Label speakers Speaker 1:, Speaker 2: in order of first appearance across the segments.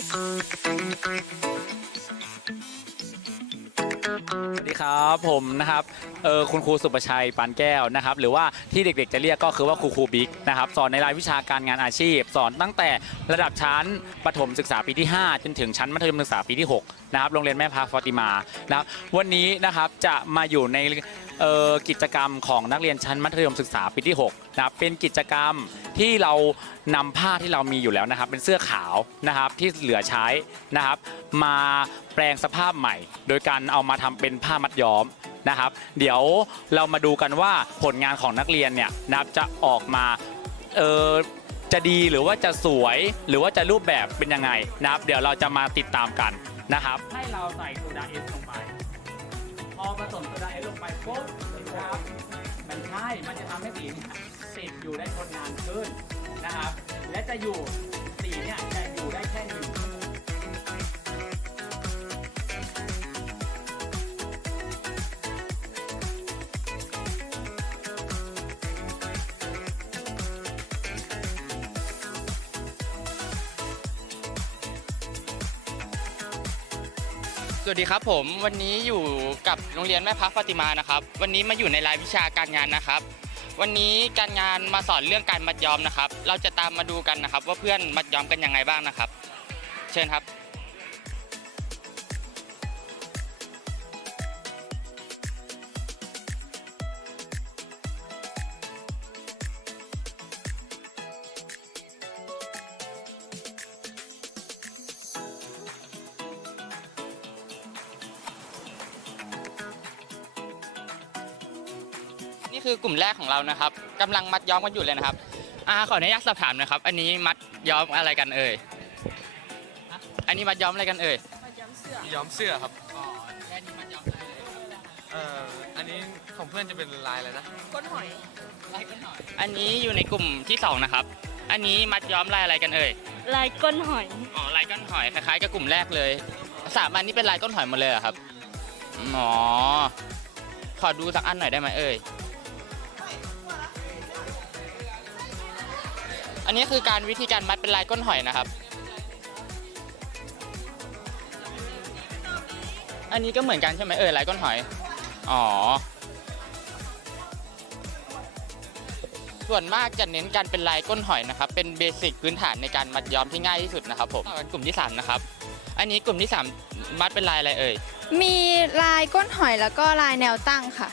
Speaker 1: สวัสดีครับผมนะครับเออคุณครูสุประชัยปานแก้วนะครับหรือว่าที่เด็กๆจะเรียกก็คือว่าครูครูบิ๊กนะครับสอนในรายวิชาการงานอาชีพ สอนตั้งแต่ระดับชั้นประถมศึกษาปีที่ 5 จนถึงชั้นมัธยมศึกษาปีที่6นะครับโรงเรียนแม่พาฟาติมานะครับวันนี้นะครับจะมาอยู่ใน เอ่อกิจกรรมของนักเรียนชั้นมัธยมศึกษาปีที่6นะครับเป็นกิจกรรมที่เรานำผ้าที่เรามีอยู่แล้วนะครับ เป็นเสื้อขาวนะครับที่เหลือใช้นะครับ มาแปลงสภาพใหม่ โดยการเอามาทำเป็นผ้ามัดย้อมนะครับ เดี๋ยวเรามาดูกันว่าผลงานของนักเรียนเนี่ยนะครับจะออกมาเออจะดีหรือว่าจะสวยหรือว่าจะรูปแบบเป็นยังไงนะครับ เดี๋ยวเราจะมาติดตามกันนะครับ ให้เราใส่โซดาเอสลงไป พอผสมโซดาเอสลงไปปุ๊บนะครับมันใช่มันจะทำให้สีเนี่ยติดอยู่ได้ทนนานขึ้นนะครับ และจะอยู่สีเนี่ยจะอยู่ได้แค่
Speaker 2: สวัสดีครับผมวันนี้อยู่กับโรงเรียนแม่พักฟาติมานะครับ วันนี้มาอยู่ในรายวิชาการงานนะครับ วันนี้การงานมาสอนเรื่องการมัดย้อมนะครับ เราจะตามมาดูกันนะครับ ว่าเพื่อนมัดย้อมกันยังไงบ้างนะครับ เชิญครับ นี่คือกลุ่มแรกของเรานะครับกำลังมัดย้อมกันอยู่เลยนะครับอ่าขออนุญาตสอบถามนะครับ อันนี้มัดย้อมอะไรกันเอ่ยอันนี้มัดย้อมอะไรกันเอ่ย
Speaker 3: ย้อมเสื้อครับ
Speaker 2: อ๋อแค่นี้มัดย้อมอะไรเอ่ย
Speaker 3: เอ่ออันนี้ของเพื่อนจะเป็นลายอะไรนะ
Speaker 2: อันนี้อยู่ในกลุ่มที่สองนะครับ อันนี้มัดย้อมลายอะไรกันเอ่ย
Speaker 4: ลายก้นหอย
Speaker 2: อ๋อลายก้อนหอยคล้ายๆกับกลุ่มแรกเลยสามอันนี้เป็นลายก้อนหอยหมดเลยเหรอครับอ๋อขอดูสักอันหน่อยได้ไหมเอ่ย อันนี้คือการวิธีการมัดเป็นลายก้นหอยนะครับ อันนี้ก็เหมือนกันใช่ไหมเอ่ยลายก้นหอย อ๋อ ส่วนมากจะเน้นการเป็นลายก้นหอยนะครับ เป็นเบสิกพื้นฐานในการมัดย้อมที่ง่ายที่สุดนะครับผมต่อกันกลุ่มที่สามนะครับ อันนี้กลุ่มที่สามมัดเป็นลายอะไรเอ่ย
Speaker 5: มีลายก้นหอยแล้วก็ลายแนวตั้งค่ะ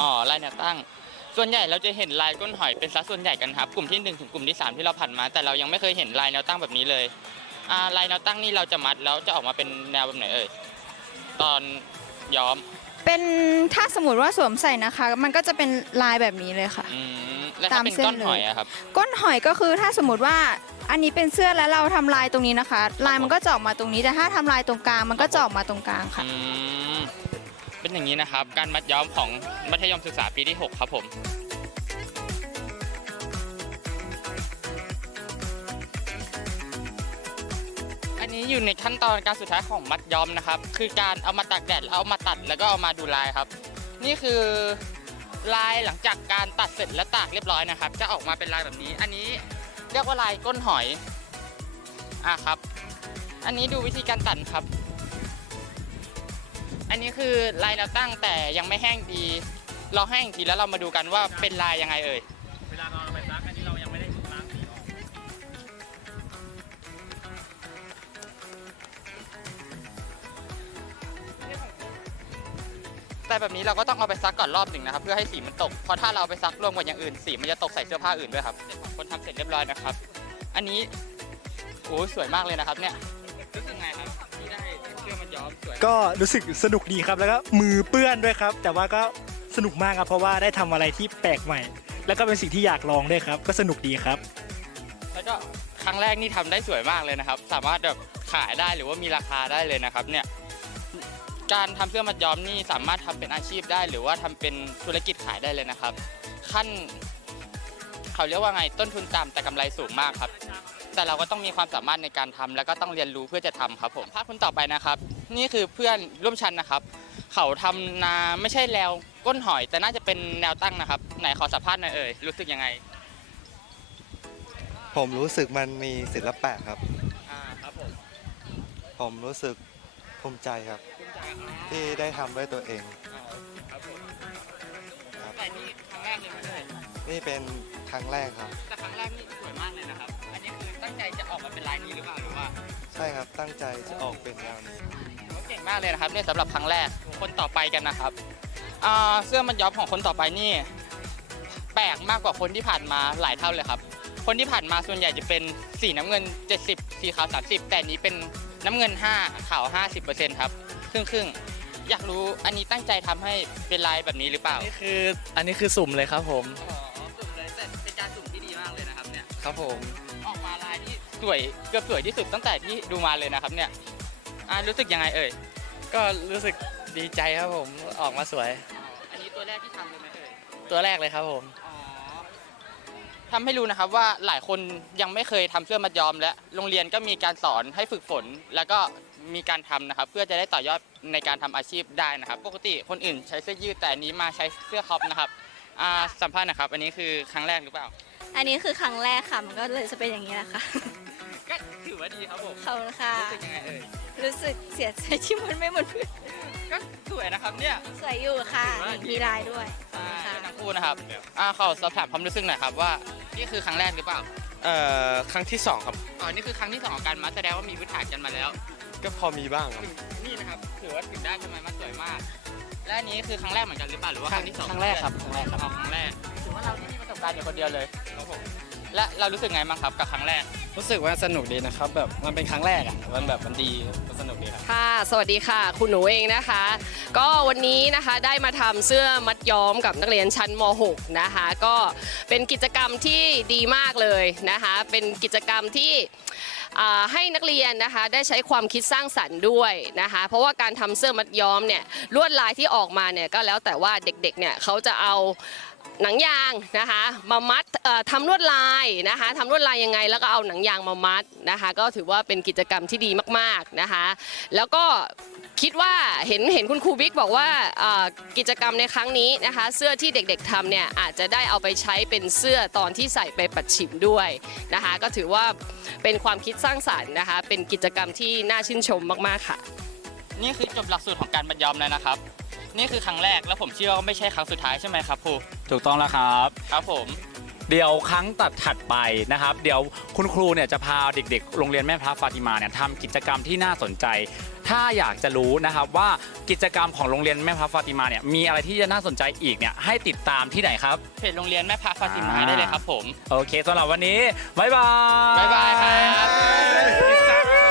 Speaker 2: อ๋อ ลายแนวตั้ง ส่วนใหญ่เราจะเห็นลายก้นหอยเป็นสัดส่วนใหญ่กันครับกลุ่มที่หนึ่งถึงกลุ่มที่สามที่เราผ่านมา แต่เรายังไม่เคยเห็นลายแนวตั้งแบบนี้เลยอ่าลายแนวตั้งนี่เราจะมัดแล้วจะออกมาเป็นแนวแบบไหนเอ่ยตอนย้อม
Speaker 5: เป็นถ้าสมมติว่าสวมใส่นะคะ มันก็จะเป็นลายแบบนี้เลยค่ะ
Speaker 2: อืมแล้วถ้าเป็น
Speaker 5: ตามเส้น
Speaker 2: ก้อนหอย
Speaker 5: เลย
Speaker 2: อะครับ
Speaker 5: ก้นหอยก็คือถ้าสมมติว่าอันนี้เป็นเสื้อแล้วเราทำลายตรงนี้นะคะ ลายมันก็จะออกมาตรงนี้แต่ถ้าทำลายตรงกลางมันก็จะออกมาตรงกลางค่ะ
Speaker 2: อืม เป็นอย่างนี้นะครับ การมัดย้อมของมัธยมศึกษาปีที่ 6 ครับผมอันนี้อยู่ในขั้นตอนการสุดท้ายของมัดย้อมนะครับ คือการเอามาตากแดดแล้วเอามาตัดแล้วก็เอามาดูลายครับ นี่คือลายหลังจากการตัดเสร็จและตากเรียบร้อยนะครับ จะออกมาเป็นลายแบบนี้ อันนี้เรียกว่าลายก้นหอยอะครับ อันนี้ดูวิธีการตัดครับ อันนี้คือลายแนวตั้งแต่ยังไม่แห้งดีรอแห้งอีกทีแล้วเรามาดูกันว่าเป็นลายยังไงเอ่ย
Speaker 1: เวลาเราเอาไปซักอันนี้เรายังไม่ได้ล้างสีออก
Speaker 2: แต่แบบนี้เราก็ต้องเอาไปซักก่อนรอบหนึ่งนะครับ เพื่อให้สีมันตก เพราะถ้าเราเอาไปซักรวมกับอย่างอื่นสีมันจะตกใส่เสื้อผ้าอื่นด้วยครับเสร็จของคนทำเสร็จเรียบร้อยนะครับ อันนี้โอ้ยสวยมากเลยนะครับเนี่ย รู้สึกไงครับ
Speaker 6: ก็รู้สึกสนุกดีครับแล้วก็มือเปื้อนด้วยครับ แต่ว่าก็สนุกมากครับ เพราะว่าได้ทำอะไรที่แปลกใหม่ แล้วก็เป็นสิ่งที่อยากลองด้วยครับ ก็สนุกดีครับ
Speaker 2: แล้วก็ครั้งแรกนี่ทำได้สวยมากเลยนะครับ สามารถแบบขายได้หรือว่ามีราคาได้เลยนะครับเนี่ยการทำเสื้อมัดย้อมนี่สามารถทำเป็นอาชีพได้ หรือว่าทำเป็นธุรกิจขายได้เลยนะครับ ขั้น เขาเรียกว่าไงต้นทุนต่ำแต่กำไรสูงมากครับ แต่เราก็ต้องมีความสามารถในการทำแล้วก็ต้องเรียนรู้เพื่อจะทำครับผมภาพคุณต่อไปนะครับ นี่คือเพื่อนร่วมชั้นนะครับ เขาทำนาไม่ใช่แนวก้นหอย แต่น่าจะเป็นแนวตั้งนะครับ ไหนขอสัมภาษณ์หน่อยเอ่ยรู้สึกยังไง
Speaker 7: ผมรู้สึกมันมีศิลปะครับ
Speaker 2: อ่าครับผม
Speaker 4: ผมรู้สึกภูมิใจครับ ที่ได้ทำด้วยตัวเอง
Speaker 2: ครับผม
Speaker 4: ครับ
Speaker 2: แต่นี่ครั้งแรกเลยไหมเลย
Speaker 4: นี่เป็นครั้งแรกครับ
Speaker 2: แต่ครั้งแรกนี่สวยมากเลยนะครับ อันนี้คือตั้งใจจะออกมาเป็นลายนี้หรือเปล่าหรือว่า
Speaker 4: ใช่ครับตั้งใจจะออกเป็นแนวนี้
Speaker 2: เขาเก่งมากเลยนะครับเนี่ยสำหรับครั้งแรกคนต่อไปกันนะครับอ่าเสื้อมันย้อมของคนต่อไปนี่ แปลกมากกว่าคนที่ผ่านมาหลายเท่าเลยครับ คนที่ผ่านมาส่วนใหญ่จะเป็นสีน้ำเงิน 70 สีขาว 30 แต่อันนี้เป็นน้ำเงิน 5 ขาว 50%ครับครึ่งครึ่งๆอยากรู้อันนี้ตั้งใจทำให้เป็นลายแบบนี้หรือเปล่า
Speaker 3: นี่คืออันนี้คือสุ่มเลยครับผม
Speaker 2: อ๋อสุ่มเลยแต่เป็นการสุ่มที่ดีมากเลยนะครับเนี่ย
Speaker 3: ครับผม
Speaker 2: สวยเกือบสวยที่สุดตั้งแต่ที่ดูมาเลยนะครับเนี่ยอ่ารู้สึกยังไงเอ่ย
Speaker 3: ก็รู้สึกดีใจครับผมออกมาสวย
Speaker 2: อันนี้ตัวแรกที่ทำเลยไหมเอ่ย
Speaker 3: ตัวแรกเลยครับผม
Speaker 2: อ๋อทำให้รู้นะครับว่าหลายคนยังไม่เคยทำเสื้อมัดย้อม และโรงเรียนก็มีการสอนให้ฝึกฝน แล้วก็มีการทำนะครับ เพื่อจะได้ต่อยอดในการทำอาชีพได้นะครับ ปกติคนอื่นใช้เสื้อยืดแต่อันนี้มาใช้เสื้อครอปนะครับอ่าสัมภาษณ์นะครับ อันนี้คือครั้งแรกหรือเปล่า
Speaker 5: อันนี้คือครั้งแรกค่ะ มันก็เลยจะเป็นอย่างนี้แหละค่ะ
Speaker 2: ก็ถื อว่าดีครับผม
Speaker 5: ขอบคุณค่ะ
Speaker 2: รู้สึกยังไงเอ่ย
Speaker 5: รู้สึกเสียใจที่มันไม่เหมือนเพื่อน
Speaker 2: ก็สวยนะครับเนี่ย
Speaker 5: สวยอยู่ค่ะ
Speaker 2: ถือว่ามี
Speaker 5: มีลายด้วยขอบ
Speaker 2: อ่า
Speaker 5: คุณค่ะ
Speaker 2: ทั้งคู่นะครับอ่าขอสอบถามความรู้สึกหน่อยครับว่านี่คือครั้งแรกหรือเปล่า
Speaker 7: เอ่อครั้งที่สองครับ
Speaker 2: อ๋อนี่คือครั้งที่สองของการมาแสดงว่ามีพื้นฐานกันมาแล้ว
Speaker 7: ก็พอมีบ้างครับ
Speaker 2: นี่นะครับถือว่าถึงได้ทำไมมันสวยมาก และอันนี้คือครั้งแรกเหมือนกันหรือเปล่าหรือว่าครั้งที่สอง
Speaker 3: ครั้งแรกครับครั้งแรกครับ
Speaker 2: อ๋อครั้งแรกถือว่าเราที่มีประสบการณ์อยู่คนเดียวเลยครับผม และเรารู้สึกไงบ้างครับกับครั้งแรก
Speaker 3: รู้สึกว่าสนุกดีนะครับแบบมันเป็นครั้งแรกอะมันแบบมันดีมันสนุกดีครับ
Speaker 8: ค่ะ สวัสดีค่ะ คุณหนูเองนะคะ ก็วันนี้นะคะได้มาทำเสื้อมัดย้อมกับนักเรียนชั้นม .6 นะคะ ก็เป็นกิจกรรมที่ดีมากเลยนะคะ เป็นกิจกรรมที่อ่าให้นักเรียนนะคะได้ใช้ความคิดสร้างสรรค์ด้วยนะคะ เพราะว่าการทำเสื้อมัดย้อมเนี่ยลวดลายที่ออกมาเนี่ยก็แล้วแต่ว่าเด็กๆเนี่ยเขาจะเอา หนังยางนะคะมามัดทำลวดลายนะคะทำลวดลายยังไง แล้วก็เอาหนังยางมามัดนะคะ ก็ถือว่าเป็นกิจกรรมที่ดีมากๆนะคะ แล้วก็คิดว่าเห็นเห็นคุณครูบิ๊กบอกว่ากิจกรรมในครั้งนี้นะคะ เสื้อที่เด็กๆทำเนี่ยอาจจะได้เอาไปใช้เป็นเสื้อตอนที่ใส่ไปปัดฉิมด้วยนะคะ ก็ถือว่าเป็นความคิดสร้างสรรค์นะคะ เป็นกิจกรรมที่น่าชื่นชมมากๆค่ะ
Speaker 2: นี่คือจบหลักสูตรของการมัดย้อมแล้วนะครับ นี่คือครั้งแรกแล้วผมเชื่อว่าไม่ใช่ครั้งสุดท้ายใช่ไหมครับครู
Speaker 1: ถูกต้องแล้วครับ
Speaker 2: ครับผม
Speaker 1: เดี๋ยวครั้งตัดถัดไปนะครับ เดี๋ยวคุณครูเนี่ยจะพาเด็กๆ โรงเรียนแม่พระฟาติมาเนี่ยทำกิจกรรมที่น่าสนใจ ถ้าอยากจะรู้นะครับว่ากิจกรรมของโรงเรียนแม่พระฟาติมาเนี่ยมีอะไรที่จะน่าสนใจอีกเนี่ยให้ติดตามที่ไหนครับ
Speaker 2: เพจโรงเรียนแม่พระฟาติมา
Speaker 1: อ่า
Speaker 2: ได้เลยครับผม
Speaker 1: โอเคสำหรับวันนี้บ๊ายบาย
Speaker 2: บ๊ายบายครับ